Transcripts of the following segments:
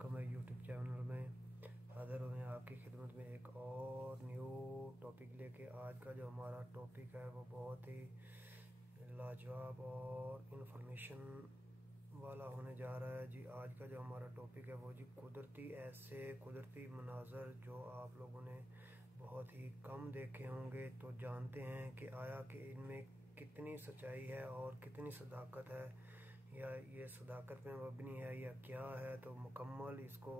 Welcome है YouTube channel में। हाज़िर हुए हैं आपकी खिदमत में एक और न्यू टॉपिक लेके। आज का जो हमारा टॉपिक है वो बहुत ही लाजवाब और इन्फॉर्मेशन वाला होने जा रहा है जी। आज का जो हमारा टॉपिक है वो जी ऐसे कुदरती मनाज़र जो आप लोगों ने बहुत ही कम देखे होंगे, तो जानते हैं कि आया कि इनमें कितनी सच्चाई है और कितनी सदाकत है, या ये सदाकत पे मबनी है या क्या है। तो मुकम्मल इसको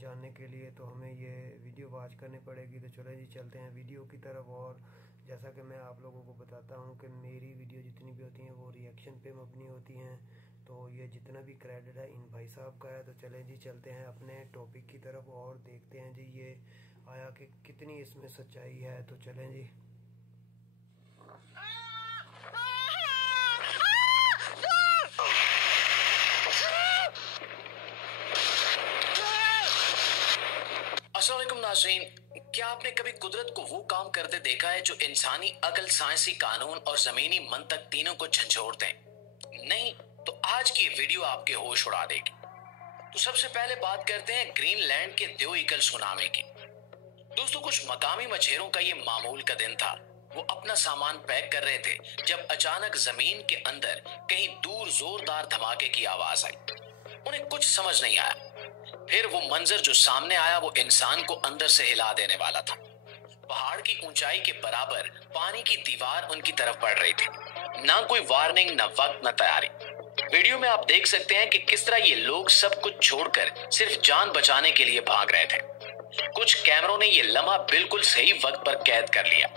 जानने के लिए तो हमें ये वीडियो वॉच करनी पड़ेगी। तो चलें जी, चलते हैं वीडियो की तरफ। और जैसा कि मैं आप लोगों को बताता हूँ कि मेरी वीडियो जितनी भी होती हैं वो रिएक्शन पे मबनी होती हैं, तो ये जितना भी क्रेडिट है इन भाई साहब का है। तो चलें जी, चलते हैं अपने टॉपिक की तरफ और देखते हैं जी ये आया कि कितनी इसमें सच्चाई है। तो चलें जी। अस्सलामुअलैकुम नाज़रीन, क्या आपने कभी कुदरत को वो काम करते देखा है जो इंसानी अकल, साइंसी कानून और जमीनी मंतक तीनों को झंझोड़ दें? नहीं तो आज की ये वीडियो आपके होश उड़ा देगी। तो सबसे पहले बात करते हैं ग्रीनलैंड के द्यो ईगल सुनामी की। दोस्तों, कुछ मकामी मछेरों का ये मामूल का दिन था। वो अपना सामान पैक कर रहे थे जब अचानक जमीन के अंदर कहीं दूर जोरदार धमाके की आवाज आई। उन्हें कुछ समझ नहीं आया। फिर वो मंजर जो सामने आया वो इंसान को अंदर से हिला देने वाला था। पहाड़ की ऊंचाई के बराबर पानी की दीवार उनकी तरफ बढ़ रही थी। ना कोई वार्निंग, ना वक्त, ना तैयारी। वीडियो में आप देख सकते हैं कि किस तरह ये लोग सब कुछ छोड़कर सिर्फ जान बचाने के लिए भाग रहे थे। कुछ कैमरों ने ये लम्हा बिल्कुल सही वक्त पर कैद कर लिया।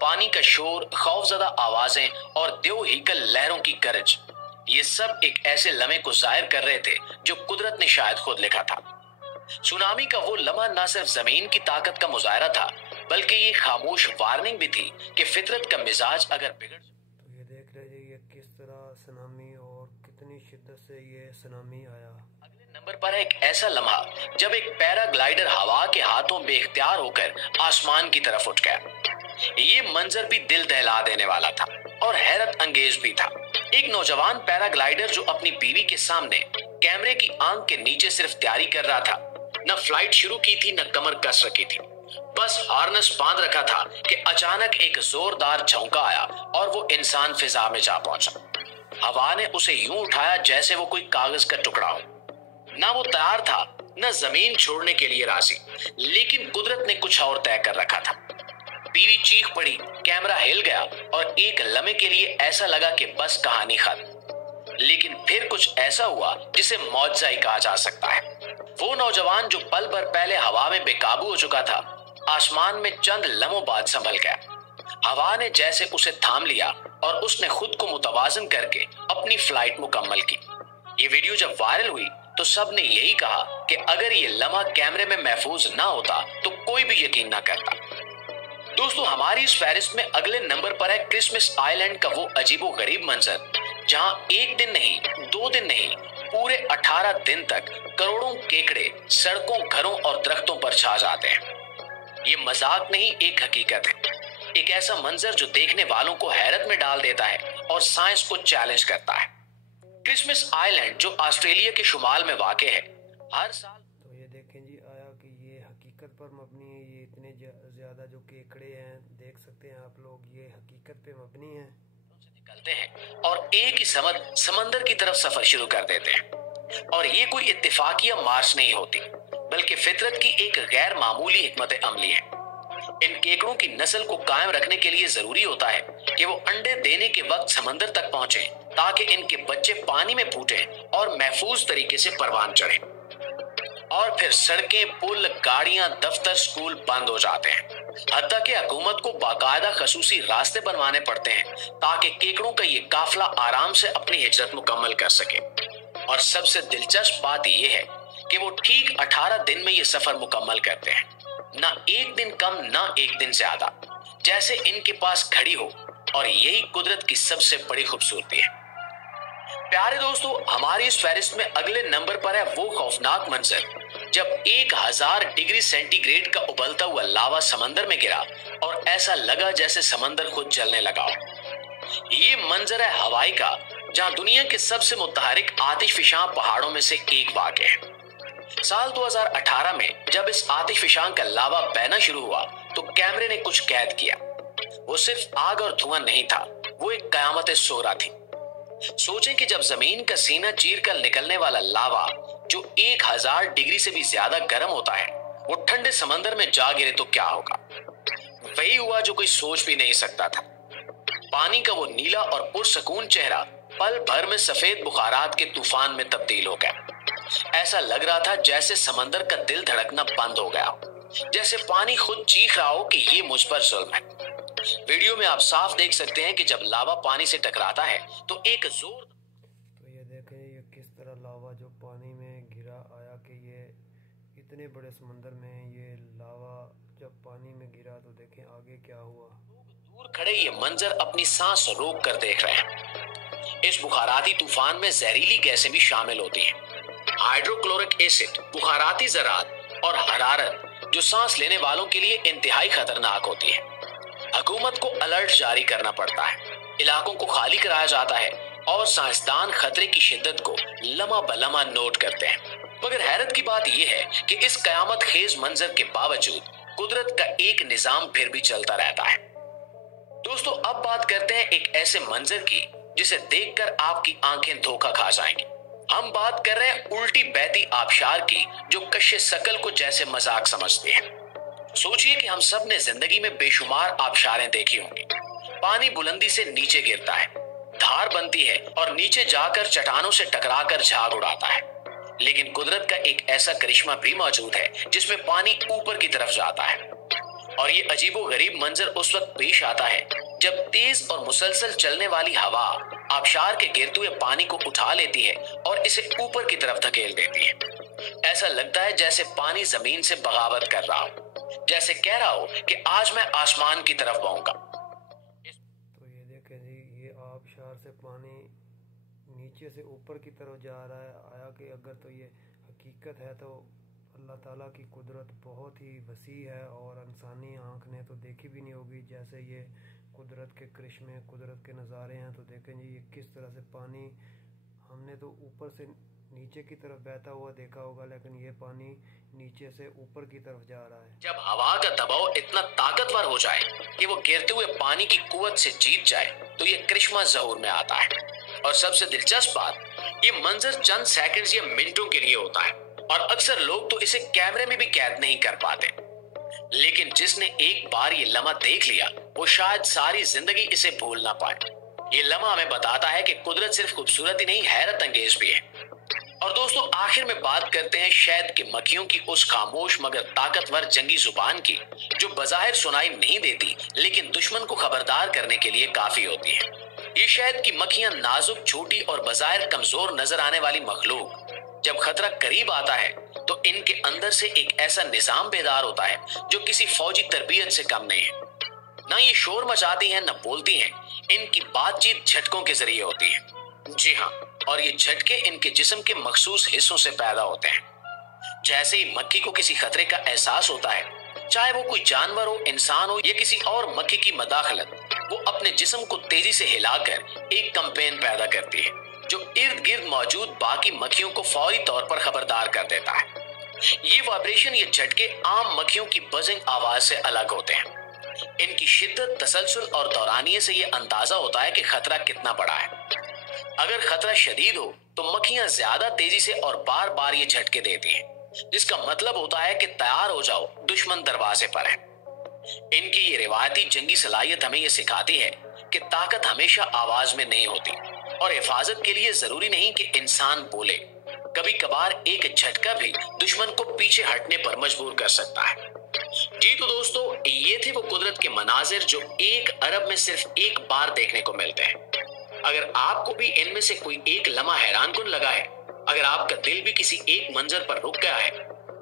पानी का शोर, खौफजदा आवाजें और द्यो हीकल लहरों की गरज, ये सब एक ऐसे लम्हे को जाहिर कर रहे थे जो कुदरत ने शायद खुद लिखा था। सुनामी का वो लम्हा ना सिर्फ जमीन की ताकत का मुजाहरा था, बल्कि ये खामोश वार्निंग भी थी कि फितरत का मिजाज अगर बिगड़। तो ये देख रहे ये किस तरह सुनामी और कितनी शिद्दत से ये सुनामी आया। अगले नंबर पर है एक ऐसा लम्हा जब एक पैराग्लाइडर हवा के हाथों बेख्तियार होकर आसमान की तरफ उठ गया। ये मंजर भी दिल दहला देने वाला था और हैरत अंगेज भी था। एक नौजवान पैराग्लाइडर जो अपनी बीवी के सामने कैमरे की आंख के नीचे सिर्फ तैयारी कर रहा था। न फ्लाइट शुरू की थी, न कमर कस रखी थी, बस हार्नेस बांध रखा था कि अचानक एक जोरदार झोंका आया और वो इंसान फिजा में जा पहुंचा। हवा ने उसे यूं उठाया जैसे वो कोई कागज का टुकड़ा हो। ना वो तैयार था, न जमीन छोड़ने के लिए राजी, लेकिन कुदरत ने कुछ और तय कर रखा था। बीवी चीख पड़ी, कैमरा हिल गया और एक लम्हे के लिए ऐसा लगा कि बस कहानी खत्म। लेकिन फिर कुछ ऐसा हुआ जिसे मौजज़ा ही कहा जा सकता है। वो नौजवान जो पल भर पहले हवा में बेकाबू हो चुका था, आसमान में चंद लम्हों बाद संभल गया। हवा ने जैसे उसे थाम लिया और उसने खुद को मुतवाजन करके अपनी फ्लाइट मुकम्मल की। ये वीडियो जब वायरल हुई तो सब ने यही कहा कि अगर ये लम्हा कैमरे में महफूज ना होता तो कोई भी यकीन ना करता। दोस्तों, हमारी इस फहरिस्त में अगले नंबर पर है क्रिसमस आइलैंड का वो अजीबो गरीब मंजर, जहां एक दिन नहीं, 2 दिन नहीं, पूरे 18 दिन तक करोड़ों केकड़े सड़कों, घरों और दरख्तों पर छा जाते हैं। ये मजाक नहीं, एक हकीकत है। एक ऐसा मंजर जो देखने वालों को हैरत में डाल देता है और साइंस को चैलेंज करता है। क्रिसमस आइलैंड जो ऑस्ट्रेलिया के शुमाल में वाक़ है, हर साल तो ये देखें जी आया कि ये हकीकत पर मबनी है। ये इतने ज़्यादा जो केकड़े हैं, देख सकते हैं आप लोग, ये हकीकत पे मबनी है। निकलते हैं और एक ही समंदर की तरफ सफर शुरू कर देते हैं। और ये कोई इत्तेफाकिया मार्च नहीं होती, बल्कि फितरत की एक गैर मामूली हिकमत अमली है। इन केकड़ों की नस्ल को कायम रखने के लिए जरूरी होता है कि वो अंडे देने के वक्त समंदर तक पहुंचे, ताकि इनके बच्चे पानी में फूटें और महफूज तरीके से परवान चढ़ें। और फिर सड़कें, पुल, गाड़ियां, दफ्तर, स्कूल बंद हो जाते हैं। हत्ता कि हुकूमत को बाकायदा खसूसी रास्ते बनवाने पड़ते हैं ताकि केकड़ों का ये काफिला आराम से अपनी हिजरत मुकम्मल कर सके। और सबसे दिलचस्प बात यह है कि वो ठीक 18 दिन में ये सफर मुकम्मल करते हैं। ना एक दिन कम, ना एक दिन ज्यादा, जैसे इनके पास घड़ी हो। और यही कुदरत की सबसे बड़ी खूबसूरती है। प्यारे दोस्तों, हमारी इस फहरिस्त में अगले नंबर पर है वो खौफनाक मंजर जब 1000 डिग्री सेंटीग्रेड का उबलता हुआ लावा समंदर में गिरा और ऐसा लगा जैसे समंदर खुद जलने लगा हो। ये मंजर है हवाई का, जहां दुनिया के सबसे मुतहरिक आतिशफिशां पहाड़ों में से एक वाक़ है। साल 2018 में जब इस आतिशफशां का लावा बहना शुरू हुआ तो कैमरे ने कुछ कैद किया। वो सिर्फ आग और धुआं नहीं था, वो एक कयामत सोरा थी। सोचें कि जब जमीन का सीना चीर कर निकलने वाला लावा जो 1000 डिग्री से भी ज्यादा गर्म होता है वो ठंडे समंदर में जा गिरे तो क्या होगा। वही हुआ जो कोई सोच भी नहीं सकता था। पानी का वो नीला और पुरसकून चेहरा पल भर में सफेद बुखारात के तूफान में तब्दील हो गया। ऐसा लग रहा था जैसे समंदर का दिल धड़कना बंद हो गया हो, जैसे पानी खुद चीख रहा हो कि ये मुझ पर जुल्म है। वीडियो में आप साफ देख सकते हैं कि जब लावा पानी से टकराता है तो एक जोर तो ये देखें ये किस तरह लावा जो पानी में गिरा आया कि ये इतने बड़े समंदर में ये लावा जब पानी में गिरा तो देखें आगे क्या हुआ। दूर खड़े ये मंजर अपनी सांस रोक कर देख रहे हैं। इस बुखाराती तूफान में जहरीली गैसें भी शामिल होती हैं। हाइड्रोक्लोरिक एसिड, बुखाराती ज़रात और हरारत जो सांस लेने वालों के लिए इंतहाई खतरनाक होती है। हुकूमत को अलर्ट जारी करना पड़ता है, इलाकों को खाली कराया जाता है और साइंसदान खतरे की शिद्दत को लम्हा बलम्हा नोट करते हैं। मगर हैरत की बात यह है कि इस कयामत खेज मंजर के बावजूद कुदरत का एक निजाम फिर भी चलता रहता है। दोस्तों, अब बात करते हैं एक ऐसे मंजर की जिसे देखकर आपकी आंखें धोखा खा जाएंगी। हम बात कर रहे हैं उल्टी बहती आबशार की जो कश्य सकल को जैसे मजाक समझती है। सोचिए कि हम सब ने जिंदगी में बेशुमार आबशारें देखी होंगी। पानी बुलंदी से नीचे गिरता है, धार बनती है और नीचे जाकर चट्टानों से टकराकर झाग उड़ाता है। लेकिन कुदरत का एक ऐसा करिश्मा भी मौजूद है जिसमें पानी ऊपर की तरफ जाता है। और ये अजीबोगरीब मंजर उस वक्त पेश आता है जब तेज और मुसलसल चलने वाली हवा आबशार के गिरते हुए पानी को उठा लेती है और इसे ऊपर की तरफ धकेल देती है। ऐसा लगता है जैसे पानी जमीन से बगावत कर रहा हो, जैसे कह रहा हो कि आज मैं आसमान की तरफ बहूंगा। तो ये देखें जी ये आबशार से पानी नीचे से ऊपर की तरफ जा रहा है। आया कि अगर तो ये हकीकत है तो अल्लाह ताला की कुदरत बहुत ही वसी है और इंसानी आँख ने तो देखी भी नहीं होगी। जैसे ये कुदरत के करिश्मे, कुदरत के नज़ारे हैं। तो देखें जी ये किस तरह से पानी हमने तो ऊपर से नीचे की तरफ बहता हुआ देखा होगा, लेकिन ये पानी नीचे से ऊपर की तरफ जा रहा है। जब हवा का दबाव इतना ताकतवर हो जाए कि वो गिरते हुए पानी की कुवत से जीत जाए तो ये करिश्मा ज़हूर में आता है। और सबसे दिलचस्प बात, ये मंजर चंद सेकंड्स या मिनटों के लिए होता है और अक्सर लोग तो इसे कैमरे में भी कैद नहीं कर पाते। लेकिन जिसने एक बार ये लम्हा देख लिया वो शायद सारी जिंदगी इसे भूल ना पाए। ये लम्हा हमें बताता है कि कुदरत सिर्फ खूबसूरत ही नहीं, हैरत अंगेज भी है। और दोस्तों, आखिर में बात करते हैं शहद की मक्खियों की उस खामोश मगर ताकतवर जंगी जुबान की जो बज़ाहिर सुनाई नहीं देती लेकिन दुश्मन को खबरदार करने के लिए काफी होती है। ये शहद की मक्खियां नाजुक, छोटी और बज़ाहिर कमजोर नजर आने वाली मखलूक जब खतरा करीब आता है तो इनके अंदर से एक ऐसा निजाम बेदार होता है जो किसी फौजी तरबियत से कम नहीं है। ना ये शोर मचाती हैं, न बोलती हैं, इनकी बातचीत झटकों के जरिए होती है। जी हाँ, और ये झटके इनके जिस्म के मखसूस हिस्सों से पैदा होते हैं। जैसे ही मक्खी को किसी खतरे का एहसास होता है, चाहे वो कोई जानवर हो, इंसान हो या किसी और मक्खी की मदाखलत, वो अपने जिस्म को तेजी से हिलाकर एक कैंपेन पैदा करती है जो इर्द गिर्द मौजूद बाकी मक्खियों को फौरी तौर पर खबरदार कर देता है। ये वाइब्रेशन, ये झटके आम मक्खियों की बजिंग आवाज से अलग होते हैं। इनकी शिद्दत, तसलसल और दौरानिये से ये अंदाजा होता है कि खतरा कितना बड़ा है। अगर खतरा शदीद हो तो मक्खियां ज्यादा तेजी से और बार बार ये झटके देती हैं, जिसका मतलब होता है कि तैयार हो जाओ, दुश्मन दरवाजे पर है। इनकी ये रिवायती जंगी सलाहियत हमें ये सिखाती है कि ताकत हमेशा आवाज में नहीं होती और हिफाजत के लिए जरूरी नहीं कि इंसान बोले। कभी कभार एक झटका भी दुश्मन को पीछे हटने पर मजबूर कर सकता है। जी तो दोस्तों, ये थे वो कुदरत के मनाजिर जो 1 अरब में सिर्फ एक बार देखने को मिलते हैं। अगर आपको भी इनमें से कोई एक लम्हा हैरानकुन लगा है, अगर आपका दिल भी किसी एक मंजर पर रुक गया है,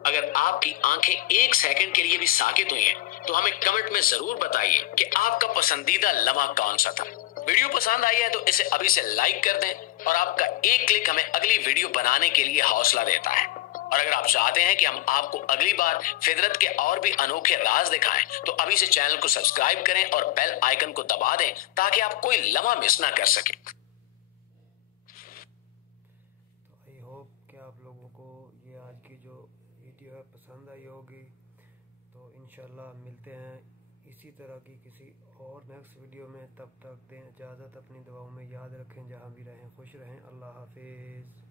अगर आपकी आंखें 1 सेकंड के लिए भी साकित हुई हैं, तो हमें कमेंट में जरूर बताइए कि आपका पसंदीदा लम्हा कौन सा था। वीडियो पसंद आई है तो इसे अभी से लाइक कर दें और आपका एक क्लिक हमें अगली वीडियो बनाने के लिए हौसला देता है। और अगर आप चाहते हैं कि हम आपको अगली बार फितरत के और भी अनोखे राज दिखाएं तो अभी से चैनल को सब्सक्राइब करें और बेल आइकन को दबा दें ताकि आप कोई लम्हा मिस ना कर सके। तो आई होप कि आप लोगों को ये आज की جو ویڈیو ہے پسند آئی ہوگی، تو انشاءاللہ ملتے ہیں اسی طرح کی کسی اور نیکسٹ ویڈیو میں۔ تب تک دیں اجازت، اپنی دعاؤں میں یاد رکھیں، جہاں بھی رہیں خوش رہیں۔ اللہ حافظ۔